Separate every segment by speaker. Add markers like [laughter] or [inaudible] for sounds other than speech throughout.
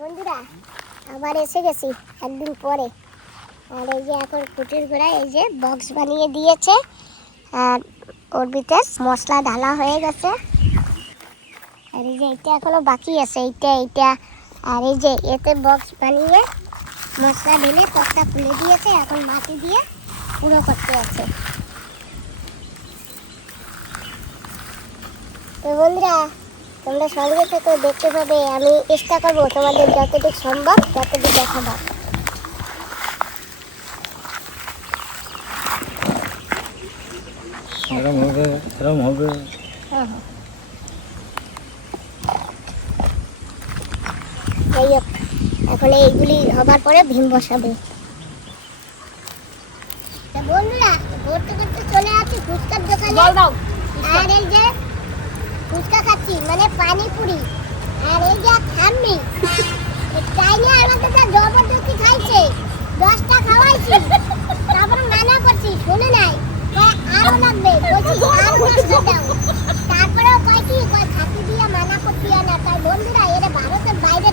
Speaker 1: বন্ধুরা, আবার এসে গেছি একদিন পরে। আর এই যে এখন কুটির গোড়ায় এই যে বক্স বানিয়ে দিয়েছে। আর ওর ভিতরে মশলা ঢালা হয়ে গেছে। আর এই যে এটা এখনও বাকি আছে, এইটা এইটা। আর এই যে এতে বক্স বানিয়ে মশলা ঢেলে তক্তা খুলে দিয়েছে, এখন মাটি দিয়ে পুরো করতে আছে। তো বন্ধুরা তোমরা সঙ্গে থেকে দেখতে পাবে আমি চেষ্টা করব তোমাদের যতটুকু সম্ভব ততটুকু দেখাবো।
Speaker 2: এরম হবে এরম হবে।
Speaker 1: যাই হোক এখন এইগুলি হবার পরে ভীম বসাবে। তা বন্ধুরা করতে করতে চলে আসি ফুচকার দোকানে। আর এই যে ফুচকা খাচ্ছি মানে পানিপুরি। আর এই যে থাম্মি চাইনি আমাদের তো জবরদস্তি খাইছে। দশটা খাওয়াইছি তারপর মানা করছি শুনে নাই আরও লাগবে বলছি আরও দশটা দাও। তারপরেও কয় কি কয় খাতি দিয়ে মানা করতে হয় না। তাই বন্ধুরা এর ভারতের বাইরে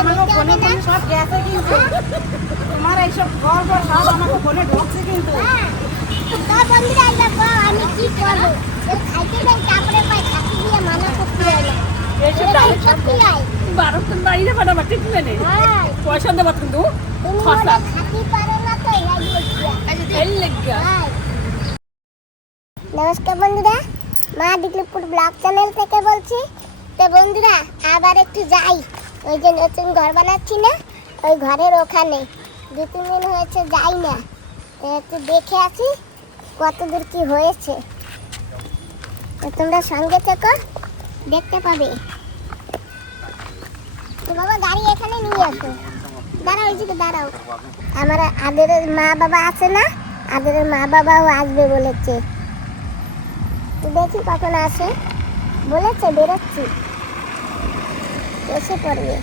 Speaker 3: আমাকে ফোনে সব গেছে কিন্তু। তোমার এইসব ঘর ঘর সব আমাকে ফোনে ঢুকছে কিন্তু।
Speaker 1: তা বন্ধুরা আমি কি করব? এর খাইতে যাই তারপরে কয় খাতি দিয়ে করতে না।
Speaker 3: এইসব
Speaker 1: এরা
Speaker 3: ডাইরেক্ট
Speaker 1: সত্যি হয়?
Speaker 3: ভারতের বাইরে পাঠাবা
Speaker 1: হ্যাঁ।
Speaker 3: পয়সা দেবা কিন্তু
Speaker 1: তুমি। নমস্কার বন্ধুরা মা ডিগ্রিপুর ব্লগ চ্যানেল থেকে বলছি। তো বন্ধুরা আবার একটু যাই। ওই যে নতুন ঘর বানাচ্ছি না ওই ঘরের ওখানে। দু তিন দিন হয়েছে যাই না। একটু দেখে আসি। কত দূর কি হয়েছে? তোমরা সঙ্গে থেকো, দেখতে পাবে। তো বাবা, গাড়ি এখানে নিয়ে আসো। দাঁড়াও, এই দাঁড়াও। আমার আদরের মা বাবা আছে না? আদরের মা বাবাও আসবে বলেছে। তো দেখি কখন আসে। বলেছে, বেরোচ্ছি। এসে পড়বে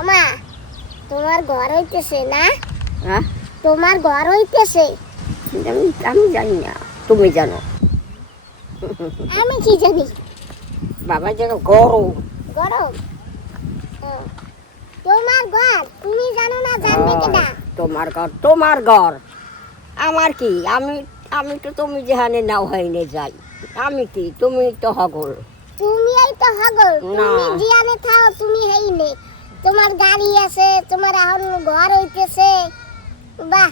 Speaker 1: আমা তোমার ঘর হইতেছে না?
Speaker 4: হ্যাঁ?
Speaker 1: তোমার ঘর হইতেছে?
Speaker 4: আমি আমি জানি না তুমি জানো।
Speaker 1: আমি কি জানি?
Speaker 4: বাবা গরম।
Speaker 1: গরম? তোমার ঘর তুমি জানো না জানবে কেনা?
Speaker 4: তোমার ঘর তোমার ঘর। আমার কি? আমি আমি তো তুমি যেখানে নাও হয়নি যাই। আমি কি? তুমি তো হগল।
Speaker 1: তুমি এই তো হগল।
Speaker 4: না।
Speaker 1: তুমি জিয়ানে থাও তুমি হেই নে তোমার গাড়ি আছে তোমার এখন ঘর হইতেছে। বাহ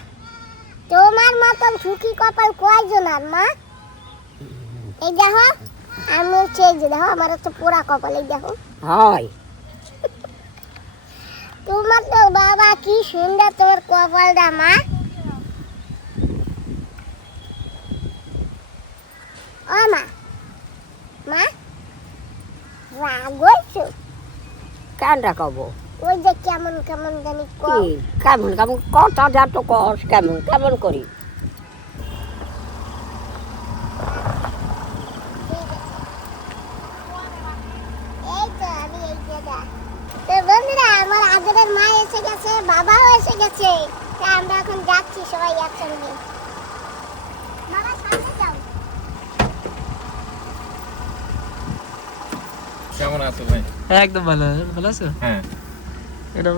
Speaker 1: তোমার মতন সুখী কপাল কয়জন আর মা? এই দেখো আমি এই যে দেখো আমার তো পোড়া কপাল এই দেখো।
Speaker 4: হয়
Speaker 1: তোমার তো বাবা কি সুন্দর তোমার কপালটা মা। ও মা। মা রাগ হয়েছো?
Speaker 4: কেন রাখাব
Speaker 1: ওই যে কেমন কেমন জানি
Speaker 4: কেমন কেমন? কথা যা তো কস কেমন কেমন করি?
Speaker 1: এই তো আমি এই যে দা। তো বন্ধুরা আমার আদরের মা এসে গেছে বাবাও এসে গেছে। তা আমরা এখন যাচ্ছি সবাই একসঙ্গে। বাবা সামনে যাও।
Speaker 2: কেমন আছো ভাই?
Speaker 5: একদম ভালো। ভালো আছো?
Speaker 2: হ্যাঁ।
Speaker 5: এটা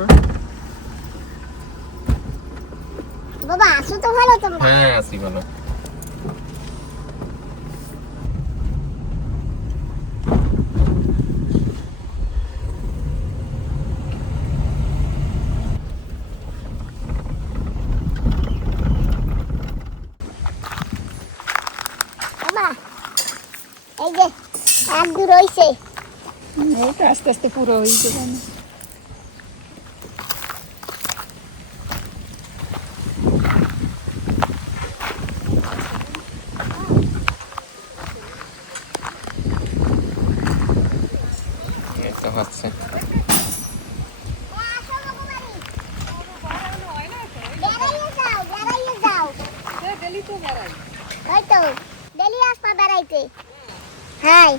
Speaker 1: বাবা আসো তো ভালো তোমরা।
Speaker 2: হ্যাঁ আছি ভালো।
Speaker 1: বাবা এই যে এক দূর হইছে।
Speaker 3: এই তো আস্তে আস্তে পুরো হয়েছে
Speaker 2: এই তো হচ্ছে
Speaker 1: বেড়াইয়ে যাও বেড়াইয়ে যাও ওই তো ডেলি আসবা বেড়াইতে। হাই।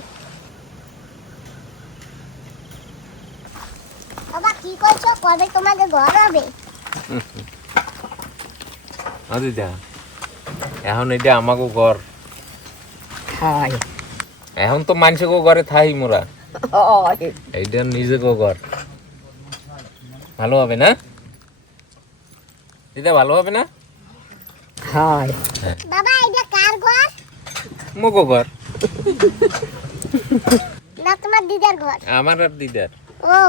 Speaker 1: বাবা কি করছ কবে তোমাদের ঘর হবে? [laughs]
Speaker 2: দিদা এখন এটা আমাকে ঘর। এখন তো মানুষকে ঘরে থাই মোরা। এইটা নিজেকে ঘর। ভালো হবে না? দিদা ভালো হবে না?
Speaker 4: হয়
Speaker 1: বাবা এটা কার ঘর?
Speaker 2: মুগো ঘর
Speaker 1: না তোমার দিদার ঘর।
Speaker 2: আমার আর দিদার।
Speaker 1: ও।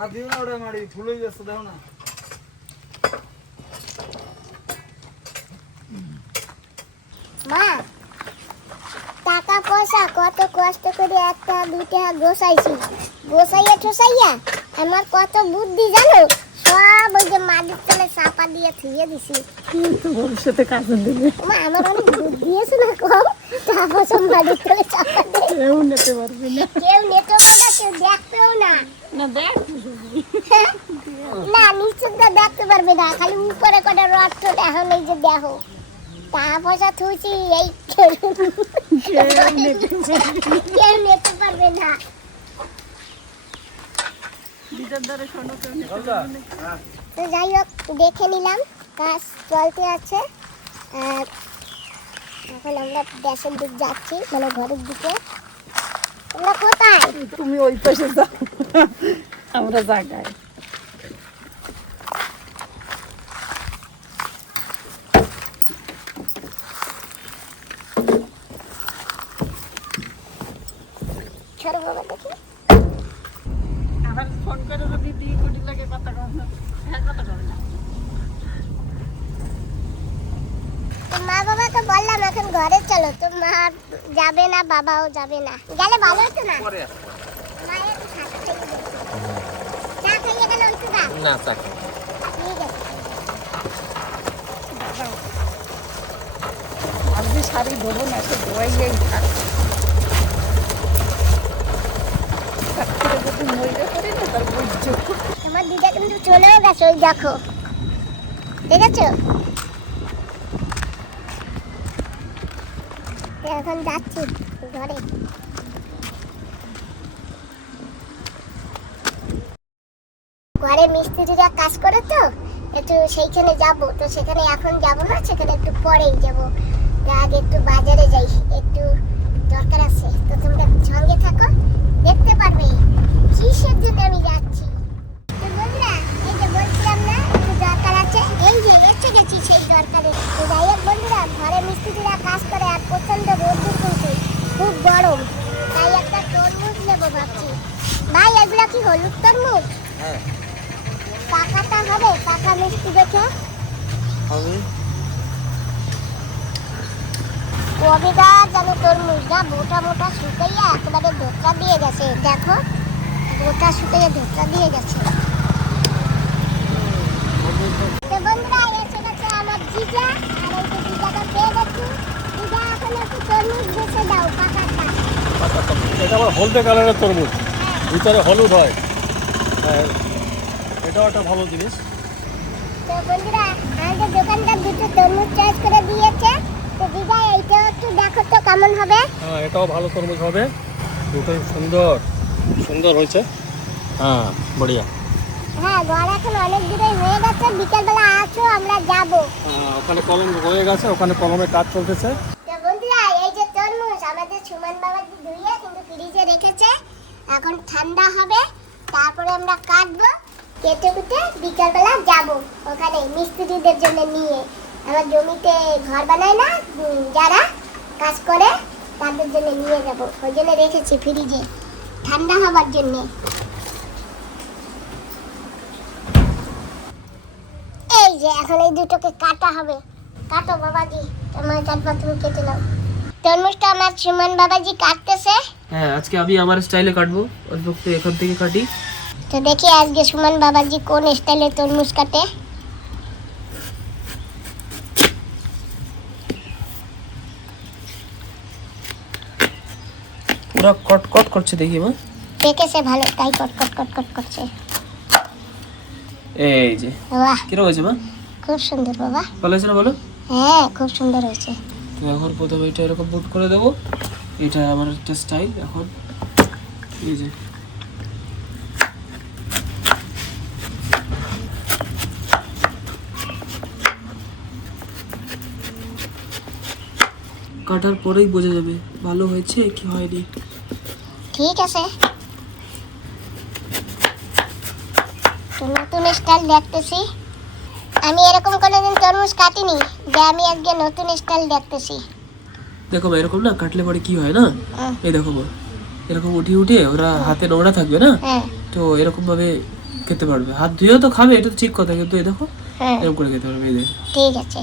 Speaker 6: আর দিও না ওটা মারি ফুলে দেখো না।
Speaker 1: মা টাকা পয়সা কত কষ্ট করে একটা দুটা গোসাইছি গোসাইয়া ঠোসাইয়া আমার কত বুদ্ধি জানো? মাটির তলে চাপা দিয়ে থুয়ে দিছি।
Speaker 3: ভবিষ্যতে কাজে দেবে
Speaker 1: মা আমার অনেক বুদ্ধি আছে না কম তারপর সব মাটির তলে চাপা দিয়ে
Speaker 3: কেউ নিতে পারবে না।
Speaker 1: কেউ নেতো না কেউ দেখতেও না।
Speaker 3: না দেখ
Speaker 1: না নিশ্চয় দেখতে পারবে না খালি উপরে কটা রড এখন এই যে দেখো। টাকা পয়সা থুইছি এই কেউ নিতে পারবে না।
Speaker 3: দ্বারা শোনো কেউ নিতে
Speaker 1: তো যাই হোক দেখে নিলাম কাজ চলতে আছে। আর এখন আমরা দেশের দিক যাচ্ছি মানে ঘরের দিকে। তোমরা কোথায়?
Speaker 3: তুমি ওই পাশে যাও। আমরা জায়গায়
Speaker 1: ছোট বাবা দেখি
Speaker 3: আবার ফোন করে যদি দুই কোটি লাগে কথা কম না হ্যাঁ কথা কম না
Speaker 1: তো মা বাবাকে বললাম এখন ঘরে চলো। তো মা যাবে না বাবাও যাবে না। গেলে ভালো হতো না? ঠিক আছে
Speaker 3: শাড়ি ধরবো সে ধোয়াইয়াই থাক
Speaker 1: দিদা কিন্তু চলেও গেছে ওই দেখো। দেখেছ? তো এখন যাচ্ছি ঘরে। ঘরে মিস্ত্রিরা কাজ করে তো একটু সেইখানে যাব। তো সেখানে এখন যাব না, সেখানে একটু পরেই যাব। আগে একটু বাজারে যাই, একটু দরকার আছে। তো তোমরা সঙ্গে থাকো, দেখতে পারবে কিসের জন্য আমি যাচ্ছি তো বন্ধুরা এই যে বলছিলাম না একটু দরকার এই যে এসে গেছি সেই দরকারে। যাই হোক বন্ধুরা ঘরে মিস্ত্রিরা কাজ করে আর প্রচণ্ড রোদ্দুর কিন্তু খুব গরম। তাই একটা তরমুজ নেব ভাবছি। ভাই এগুলো কি হলুদ তরমুজ?
Speaker 2: হ্যাঁ।
Speaker 1: পাকাটা হবে? পাকা মিষ্টি দেখে।
Speaker 2: হবে
Speaker 1: কবে গাছ আমি তরমুজটা মোটা মোটা শুকাইয়া একেবারে ধোকা দিয়ে গেছে। দেখো গোটা শুকাইয়া ধোকা দিয়ে গেছে।
Speaker 6: এটা আবার হলদে কালারের তরমুজ ভিতরে হলুদ হয়। হ্যাঁ, এটাও একটা ভালো জিনিস।
Speaker 1: তো বন্ধুরা আমাদের দোকানদার দুটো তরমুজ চয়েস করে দিয়েছে। তো দিদা এইটাও একটু দেখো তো কেমন হবে।
Speaker 6: হ্যাঁ এটাও ভালো তরমুজ হবে। দুটোই সুন্দর। সুন্দর হয়েছে। হ্যাঁ বড়িয়া।
Speaker 1: হ্যাঁ ঘর এখন অনেক দূরে হয়ে গেছে। বিকেলবেলা আসো আমরা যাব।
Speaker 6: ওখানে কলম হয়ে গেছে ওখানে কলমে কাজ চলতেছে।
Speaker 1: তো বন্ধুরা এই যে তরমুজ আমাদের সুমন বাবা ধুইয়ে কিন্তু ফ্রিজে রেখেছে। এখন ঠান্ডা হবে তারপরে আমরা কাটবো কেটে কুটে বিকালবেলা যাব ওখানে মিস্ত্রিদের জন্য নিয়ে। আমার জমিতে ঘর বানায় না যারা কাজ করে তাদের জন্য নিয়ে যাব। ওই জন্য রেখেছি ফ্রিজে। ঠান্ডা হবার জন্য এই যে এখন এই দুটোকে কাটা হবে। কাটো বাবাজি তোমার কাটবা তুমি কেটে নাও। তরমুজটা আমার সুমন বাবাজি কাটতেছে।
Speaker 5: হ্যাঁ আজকে আমি আমার স্টাইলে কাটবো। অল্প একটু এখান থেকে কাটি।
Speaker 1: তো দেখি আজকে সুমন বাবাজি কোন স্টাইলে তরমুজ কাটে।
Speaker 5: পুরো কট কট করছে দেখি মা।
Speaker 1: পেকেছে ভালো তাই কট কট কট কট করছে।
Speaker 5: এই যে কীরকম হয়েছে মা?
Speaker 1: খুব সুন্দর বাবা।
Speaker 5: ভালো হয়েছে না বলো?
Speaker 1: হ্যাঁ খুব সুন্দর হয়েছে।
Speaker 5: তো এখন প্রথমে এটা এরকম বুট করে দেবো। এটা আমার একটা স্টাইল এখন এই যে কাটার পরেই বোঝা যাবে ভালো হয়েছে কি হয়নি।
Speaker 1: ঠিক আছে তো নতুন স্টাইল দেখতেছি। আমি এরকম কোনোদিন তরমুজ কাটিনি যে আমি আজকে নতুন স্টাইল দেখতেছি।
Speaker 5: দেখো মা এরকম না কাটলে পরে কি হয় না?
Speaker 1: হুম।
Speaker 5: এই দেখো মা এরকম উঠিয়ে উঠিয়ে ওরা হাতে নোংরা থাকবে না?
Speaker 1: হ্যাঁ।
Speaker 5: তো এরকম ভাবে খেতে পারবে। হাত ধুয়েও তো খাবে এটা তো ঠিক কথা কিন্তু এই দেখো
Speaker 1: হ্যাঁ।
Speaker 5: এরকম করে খেতে পারবে এই দেখো
Speaker 1: ঠিক আছে।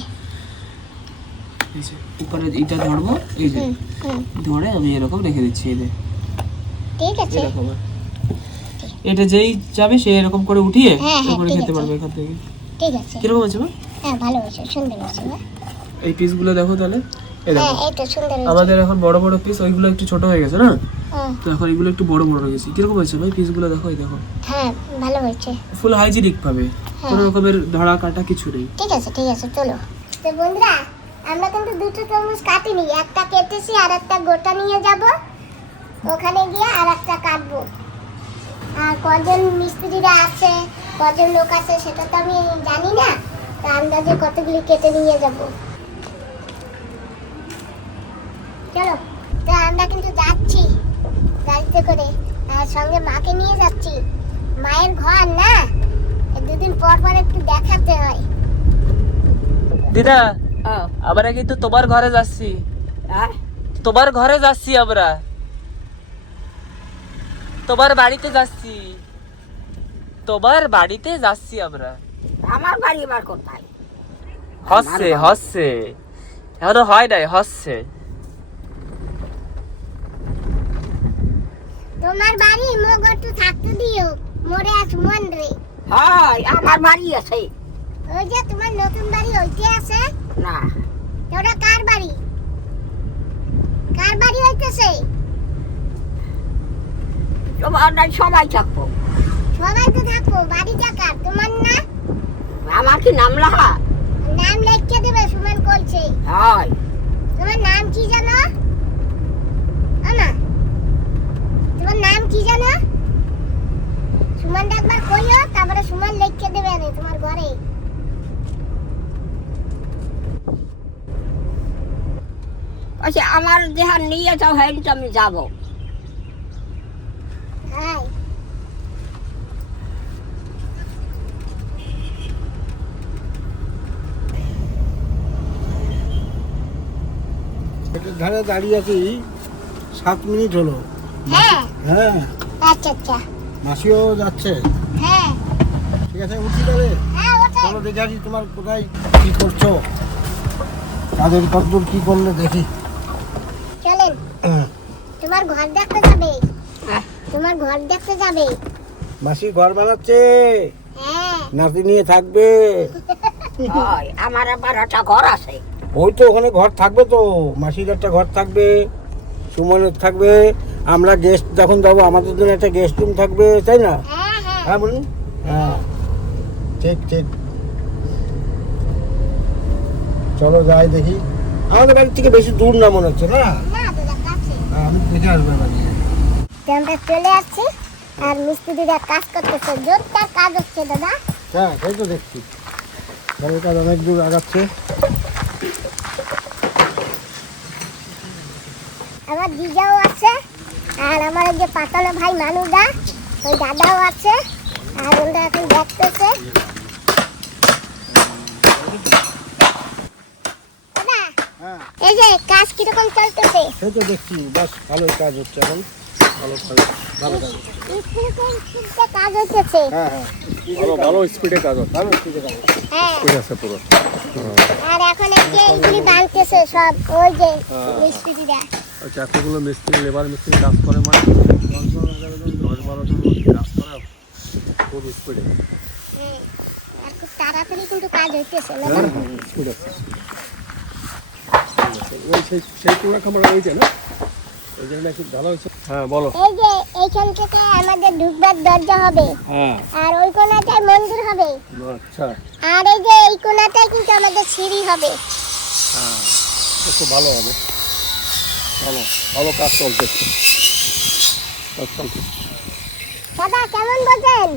Speaker 5: উপরে এটা ধরবো এই যে। ধরে আমি এরকম রেখে দিচ্ছি এই
Speaker 1: ঠিক আছে।
Speaker 5: এরকম এটা যেই যাবে সে এরকম করে উঠিয়ে
Speaker 1: হ্যাঁ, হ্যাঁ,
Speaker 5: করে খেতে পারবে এখান থেকে।
Speaker 1: ঠিক আছে।
Speaker 5: কীরকম আছে মা?
Speaker 1: হ্যাঁ ভালো হয়েছে সুন্দর হয়েছে।
Speaker 5: এই পিসগুলো দেখো তাহলে। এই দেখো।
Speaker 1: হ্যাঁ হয়েছে।
Speaker 5: আমাদের এখন বড় বড় পিস ওইগুলো একটু ছোট হয়ে গেছে না? তো এখন এগুলো একটু বড় বড় হয়ে গেছে। কীরকম হয়েছে ভাই পিসগুলো দেখো এই দেখো।
Speaker 1: হ্যাঁ ভালো হয়েছে।
Speaker 5: ফুল হাইজিনিক পাবে। কোনো রকমের ধরা কাটা কিছু নেই।
Speaker 1: ঠিক আছে ঠিক আছে চলো। তো বন্ধুরা আমরা কিন্তু দুটো তরমুজ কাটিনি। একটা কেটেছি আর একটা গোটা নিয়ে যাব। ওখানে গিয়ে আর একটা কাটবো। কজন মিস্ত্রিরা আছে কজন লোক আছে সেটা তো আমি জানি না। তা আন্দাজে কতগুলি কেটে নিয়ে যাব। চলো তো আমরা কিন্তু যাচ্ছি গাড়িতে করে। আর সঙ্গে মাকে নিয়ে যাচ্ছি। মায়ের ঘর না? দুদিন পর পর একটু দেখাতে হয়।
Speaker 5: দিদা আমরা কিন্তু তোমার ঘরে যাচ্ছি।
Speaker 4: হ্যাঁ?
Speaker 5: তোমার ঘরে যাচ্ছি আমরা। তোমার বাড়িতে যাচ্ছি। তোমার বাড়িতে যাচ্ছি আমরা।
Speaker 4: আমার বাড়ি এবার কোথায়?
Speaker 5: হচ্ছে হচ্ছে। এখনও হয় নাই হচ্ছে।
Speaker 1: তোমার বাড়ি মোক একটু থাকতে দিও মরে আস মন রে।
Speaker 4: হয় আমার বাড়ি আছে।
Speaker 1: ওই যে তোমার নতুন বাড়ি ওইতে আছে?
Speaker 4: না।
Speaker 1: ওটা কার বাড়ি? কার বাড়ি হইতেছে?
Speaker 4: তোমার নাই সবাই থাকব।
Speaker 1: সবাই তো থাকো বাড়িটা কার তোমার না?
Speaker 4: আমার কি নাম লাহা
Speaker 1: নাম লিখে দেবে সুমন কইছে
Speaker 4: হয়।
Speaker 1: তোমার নাম কি জানো? না তোমার নাম কি জানো? সুমন একবার কইও তারপরে সুমন লিখে দেবে আরে তোমার ঘরে।
Speaker 4: আচ্ছা আমার যেহান নিয়ে যাও হ্যাঁ আমি যাব
Speaker 1: হাই
Speaker 6: এটার ধারে দাঁড়িয়ে আছি সাত মিনিট হলো।
Speaker 1: হ্যাঁ।
Speaker 6: হ্যাঁ।
Speaker 1: আচ্ছা আচ্ছা।
Speaker 6: মাসিও যাচ্ছে।
Speaker 1: হ্যাঁ।
Speaker 6: ঠিক আছে উঠি তাহলে?
Speaker 1: হ্যাঁ
Speaker 6: চলো দেখে আসি তোমার কোথায় কি করছ। কাদের কতদূর কি করলে দেখি।
Speaker 1: চলেন।
Speaker 6: হ্যাঁ।
Speaker 1: তোমার ঘর দেখতে যাবে।
Speaker 4: হ্যাঁ।
Speaker 1: তোমার ঘর দেখতে যাবে।
Speaker 6: মাসি ঘর বানাচ্ছে।
Speaker 1: হ্যাঁ।
Speaker 6: নাতি নিয়ে থাকবে।
Speaker 4: হয় আমার আবার একটা ঘর আছে।
Speaker 6: ওই তো ওখানে ঘর থাকবে তো মাসির একটা ঘর থাকবে সুমনের থাকবে আমরা গেস্ট যখন যাব আমাদের জন্য একটা গেস্ট রুম থাকবে তাই না?
Speaker 1: হ্যাঁ হ্যাঁ।
Speaker 6: হ্যাঁ বলুন। হ্যাঁ। ঠিক ঠিক। চলো যাই দেখি। আমাদের বাড়ি থেকে বেশি দূর না মনে হচ্ছে না?
Speaker 1: দাদা
Speaker 6: হ্যাঁ, আমি দেখে আসব
Speaker 1: আমরা চলে আসছি আর মিস্ত্রিরা কাজ করতেছে জোরদার কাজ হচ্ছে দাদা।
Speaker 6: হ্যাঁ সেই তো দেখছি। বাড়ির কাজ অনেক দূর আগাচ্ছে।
Speaker 1: আমার জিজাও আছে আর আমার যে পাতানো ভাই মানুদা ওই দাদাও আছে আর ওরা এখন দেখতেছে।
Speaker 6: হ্যাঁ।
Speaker 1: এই যে কাজ কীরকম চলতেছে?
Speaker 6: সেই তো দেখছি বাস ভালোই কাজ হচ্ছে এখন ভালো কাজ ভালো কাজ।
Speaker 1: কাজ হইতেছে?
Speaker 6: হ্যাঁ হ্যাঁ। ভালো ভালো স্পিডে কাজ হচ্ছে। ভালো স্পিডে কাজ হচ্ছে।
Speaker 1: হ্যাঁ।
Speaker 6: ঠিক আছে পুরো।
Speaker 1: আর এখন এই যে এইগুলি বানতেছে সব ওই যে মিস্ত্রিরা
Speaker 6: আচ্ছা এতগুলো মিস্ত্রি লেবার মিস্ত্রি কাজ করে মানে? দশ বারো জন মধ্যে কাজ করে? খুব স্পিডে
Speaker 1: হ্যাঁ, আর তাড়াতাড়ি কিন্তু কাজ হইতেছে
Speaker 6: স্পিড আছে ওই সেই সেই পুরো খাবার হয়েছে না? ওই জন্য খুব ভালো হয়েছে। হ্যাঁ বলো।
Speaker 1: এই যে এইখান থেকে আমাদের ঢুকবার দরজা হবে।
Speaker 6: হ্যাঁ।
Speaker 1: আর ওই মন্দির হবে।
Speaker 6: আচ্ছা।
Speaker 1: আর এই যে এই কোনাটায় কিন্তু আমাদের সিঁড়ি হবে।
Speaker 6: হ্যাঁ খুব ভালো হবে। ভালো ভালো কাজ চলতেছে কাজ চলতেছে
Speaker 1: দাদা কেমন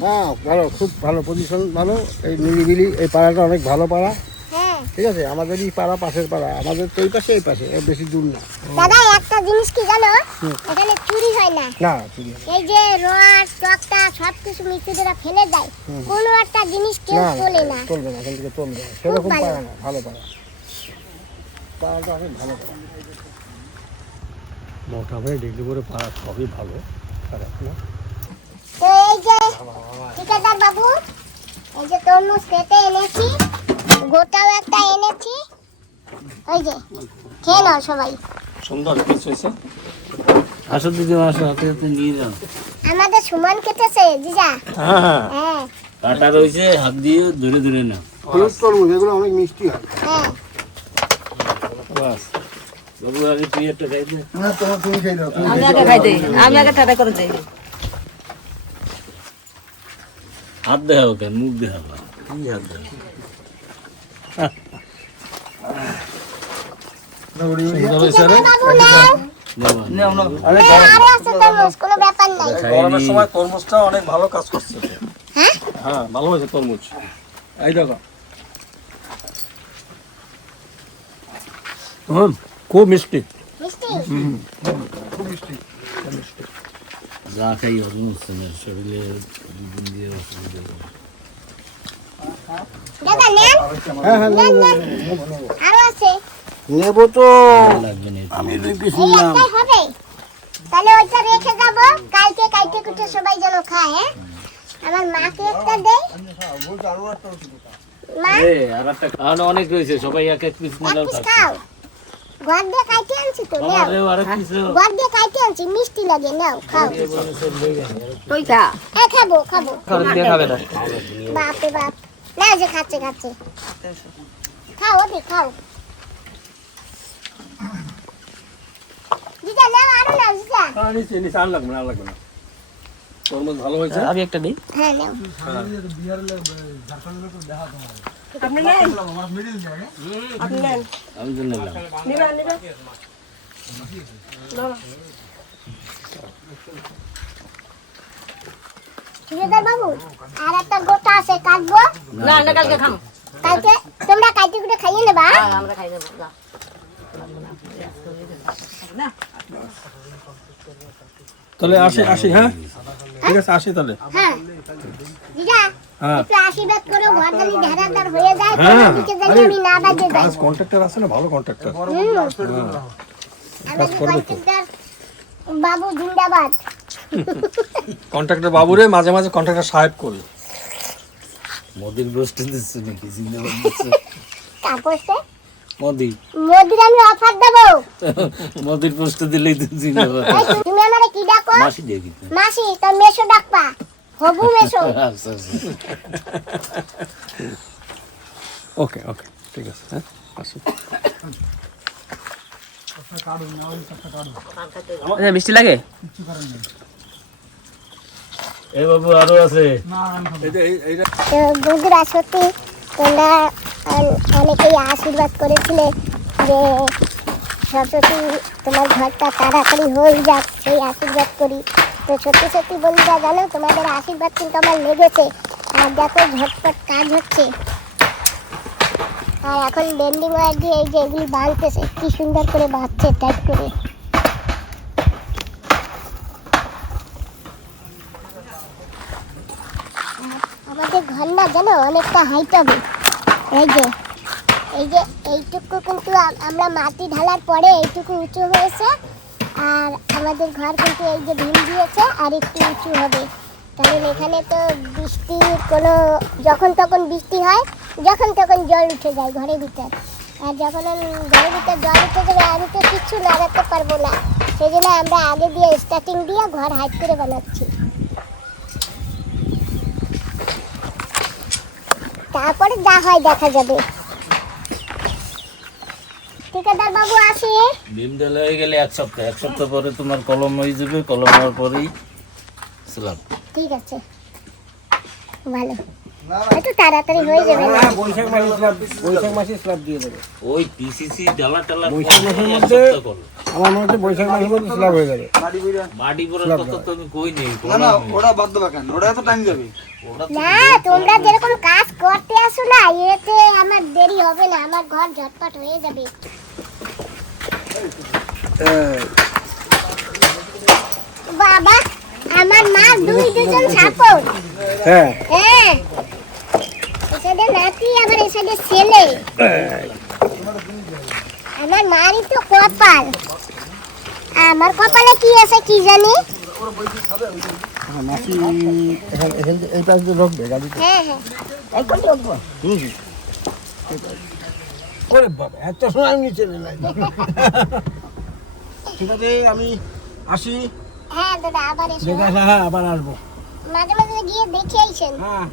Speaker 6: হ্যাঁ ভালো খুব ভালো পজিশন ভালো। এই নিরিবিলি এই পাড়াটা অনেক ভালো পাড়া।
Speaker 1: হ্যাঁ।
Speaker 6: ঠিক আছে আমাদেরই পাড়া পাশের পাড়া আমাদের তো এই পাশে এই পাশে বেশি দূর না।
Speaker 1: দাদা একটা জিনিস কি জানো? এখানে চুরি হয় না।
Speaker 6: না চুরি
Speaker 1: এই যে রড সব কিছু মিস্ত্রিরা ফেলে দেয়। কোনো একটা জিনিস কেউ তোলে না।
Speaker 6: চলবে না এখান থেকে চলবে সেরকম
Speaker 1: ভালো।
Speaker 6: পাড়া না ভালো পাড়া। পাড়াটা অনেক ভালো পাড়া। মোটামুটি ডিগ্রি করে পাড়া সবই ভালো। খারাপ না
Speaker 1: তো এই যে ঠিকাদার বাবু এই যে তরমুজ কেটে এনেছি গোটাও একটা এনেছি। ওই যে খেয়ে নাও সবাই।
Speaker 5: সুন্দর পিস হয়েছে?
Speaker 2: আসো দিদি আসো হাতে হাতে নিয়ে যাও।
Speaker 1: আমাদের সুমন কেটেছে জিজা।
Speaker 6: হ্যাঁ হ্যাঁ।
Speaker 1: হ্যাঁ।
Speaker 2: কাটা রয়েছে হাত দিয়ে ধরে ধরে নাও।
Speaker 6: তরমুজ এগুলো অনেক মিষ্টি হয়।
Speaker 1: হ্যাঁ।
Speaker 2: বাস। হাত দেখাও কেন মুখ দেখাবো কি হাত
Speaker 5: গরমের সময় তরমুজটা অনেক ভালো কাজ করছে।
Speaker 1: হ্যাঁ?
Speaker 5: হ্যাঁ ভালো হয়েছে তরমুজ।
Speaker 6: এই দেখো। হুম। খুব মিষ্টি।
Speaker 1: মিষ্টি
Speaker 2: যা খাই হজম শরীরে দুদিন দিয়ে অসুবিধা হবে।
Speaker 1: দাদা নেন।
Speaker 6: হ্যাঁ হ্যাঁ নেব তো। আমি
Speaker 1: তাহলে ওইটা রেখে যাব। কালকে কালকে কুটে সবাই যেন খায় হ্যাঁ? আমার মাকে একটা দেই। মা?
Speaker 2: এ, আর একটা আর অনেক রয়েছে। সবাই এক এক পিস
Speaker 1: এক
Speaker 2: নিলেও
Speaker 1: পিস
Speaker 2: থাকবে
Speaker 1: খাও ঘর দিয়ে কাইটে আনছি তো নাও। ঘর দিয়ে কাইটে আনছি মিষ্টি লাগে নাও খাও।
Speaker 4: তুই খা
Speaker 1: এ খাব খাব।
Speaker 5: দিয়ে খাবে না।
Speaker 1: বাপরে বাপ। না যে খাচ্ছে খাচ্ছে। খাও ওদি খাও। দিদা নাও আরও নাও দিদা।
Speaker 6: নিচে নিচে আর লাগবে না লাগবে না।
Speaker 5: তরমুজ ভালো হয়েছে? আমি একটা দিই।
Speaker 1: হ্যাঁ নাও।
Speaker 3: আপনি নেন আপনি নেন
Speaker 2: আমি তো নিলাম
Speaker 3: নিবেন নিবেন
Speaker 1: ঠিকাদার বাবু আর একটা গোটা আছে কাটবো
Speaker 3: না না কালকে খাম
Speaker 1: কালকে? তোমরা কাইটে কুটে খাইয়ে নেবা?
Speaker 3: আমরা খাই দেবো না।
Speaker 5: তাহলে আসি আসি হ্যাঁ? ঠিক আছে আসি তাহলে।
Speaker 1: হ্যাঁ।
Speaker 5: কাজ কন্ট্রাক্টর আছে না ভালো কন্ট্রাক্টর
Speaker 1: হুম। আমাদের বাবু জিন্দাবাদ।
Speaker 5: কন্ট্রাক্টর বাবুরে মাঝে মাঝে কন্ট্রাক্টর সাহেব করি।
Speaker 2: মোদির গোষ্ঠী দিচ্ছে নাকি জিন্দাবাদ দিচ্ছে।
Speaker 1: তারপর
Speaker 2: মোদি।
Speaker 1: মোদির আমি অফার দেবো।
Speaker 2: মোদির পোস্ট দিলেই তো জিন্দাবাদ।
Speaker 1: তুমি আমারে কি ডাকো?
Speaker 2: মাসি দিতে।
Speaker 1: মাসি তোর মেশো ডাকবা। হবু মেশো [laughs]
Speaker 2: আচ্ছা আচ্ছা।
Speaker 5: ওকে ওকে ঠিক আছে হ্যাঁ আসুন মিষ্টি লাগে?
Speaker 2: এ বাবু আরও আছে।
Speaker 1: তো বন্ধুরা সত্যি তোমরা অনেকেই আশীর্বাদ করেছিলে যে সরস্বতী তোমার ঘরটা তাড়াতাড়ি হয়ে যাক সেই আশীর্বাদ করি। তো সত্যি সত্যি বন্ধুরা, জানো তোমাদের আশীর্বাদ কিন্তু আমার লেগেছে। আর দেখো ঝটপট কাজ হচ্ছে। আর এখন বেন্ডিং ওয়ার দিয়ে এই যে এগুলি বাঁধতেছে, কি সুন্দর করে বাঁধছে টাইট করে। আমাদের ঘর না জানো, অনেকটা হাইট হবে। এই যে এই যে, এইটুকু কিন্তু আমরা মাটি ঢালার পরে এইটুকু উঁচু হয়েছে। আর আমাদের ঘর কিন্তু এই যে ঢিল দিয়েছে আর একটু উঁচু হবে। কারণ এখানে তো বৃষ্টি, কোনো যখন তখন বৃষ্টি হয়, যখন তখন জল উঠে যায় ঘরের ভিতর। আর যখন ঘরের ভিতর জল উঠে যাবে, আমি তো কিচ্ছু নাড়াতে পারব না। সেই জন্য আমরা আগে দিয়ে স্টার্টিং দিয়ে ঘর হাইট করে বানাচ্ছি। তারপরে যা হয় দেখা যাবে। ঠিকাদার বাবু আসি।
Speaker 2: ডিম ঢালা হয়ে গেলে এক সপ্তাহ। এক সপ্তাহ পরে তোমার কলম হয়ে যাবে কলম হওয়ার পরেই সালাম
Speaker 1: ঠিক আছে। ভালো। একটু তাড়াতাড়ি হয়ে যাবে না।
Speaker 6: হ্যাঁ বৈশাখ মাসে স্ল্যাব বৈশাখ মাসে স্ল্যাব দিয়ে দেবে।
Speaker 2: ওই পিসিসি ডালা টালা
Speaker 6: বৈশাখ মাসের মধ্যে আমার মনে হচ্ছে বৈশাখ মাসের মধ্যে স্ল্যাব হয়ে যাবে।
Speaker 2: মাটি পড়ার কথা তো কই নেই
Speaker 7: না না ওটা বাদ দেবা কেন? ওটা তো টাইম যাবে
Speaker 1: না তোমরা যেরকম কাজ করতে আসো না এতে আমার দেরি হবে না আমার ঘর ঝটপট হয়ে যাবে। বাবা আমার মা দুই দুজন সাপোর্ট।
Speaker 6: হ্যাঁ
Speaker 1: হ্যাঁ নাতি আবার এসাইডে ছেলে। আমার মারই তো কপাল। আমার কপালে কি আছে কি জানি?
Speaker 6: হ্যাঁ, মাসি এই পাশ দিয়ে গাড়িতে।
Speaker 1: হ্যাঁ হ্যাঁ।
Speaker 4: এই করে ঢুকবো
Speaker 6: হুম। এই বাবা এত সময় আমি নিচে নেই ঠিক আছে আমি আসি।
Speaker 1: হ্যাঁ দাদা আবার এসো।
Speaker 6: হ্যাঁ আবার আসব।
Speaker 1: মাঝে মাঝে গিয়ে দেখে আইসেন।
Speaker 6: হ্যাঁ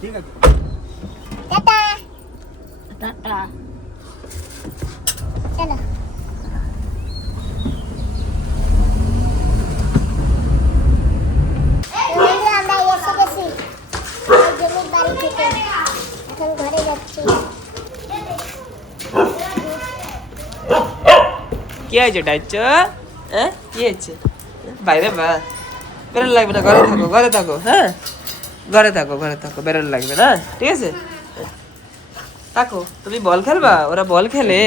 Speaker 6: ঠিক আছে।
Speaker 1: টাটা
Speaker 4: টাটা
Speaker 1: চলো বন্ধুরা, আমরা এসে গেছি ওই জমির বাড়ি থেকে এখন ঘরে যাচ্ছি
Speaker 5: কি হয়েছে ডাইচ হ্যাঁ কি হয়েছে বাইরে বা বেরোন লাগবে না ঘরে থাকো ঘরে থাকো হ্যাঁ ঘরে থাকো ঘরে থাকো বেরোন লাগবে না ঠিক আছে থাকো তুমি বল খেলবা? ওরা বল খেলে।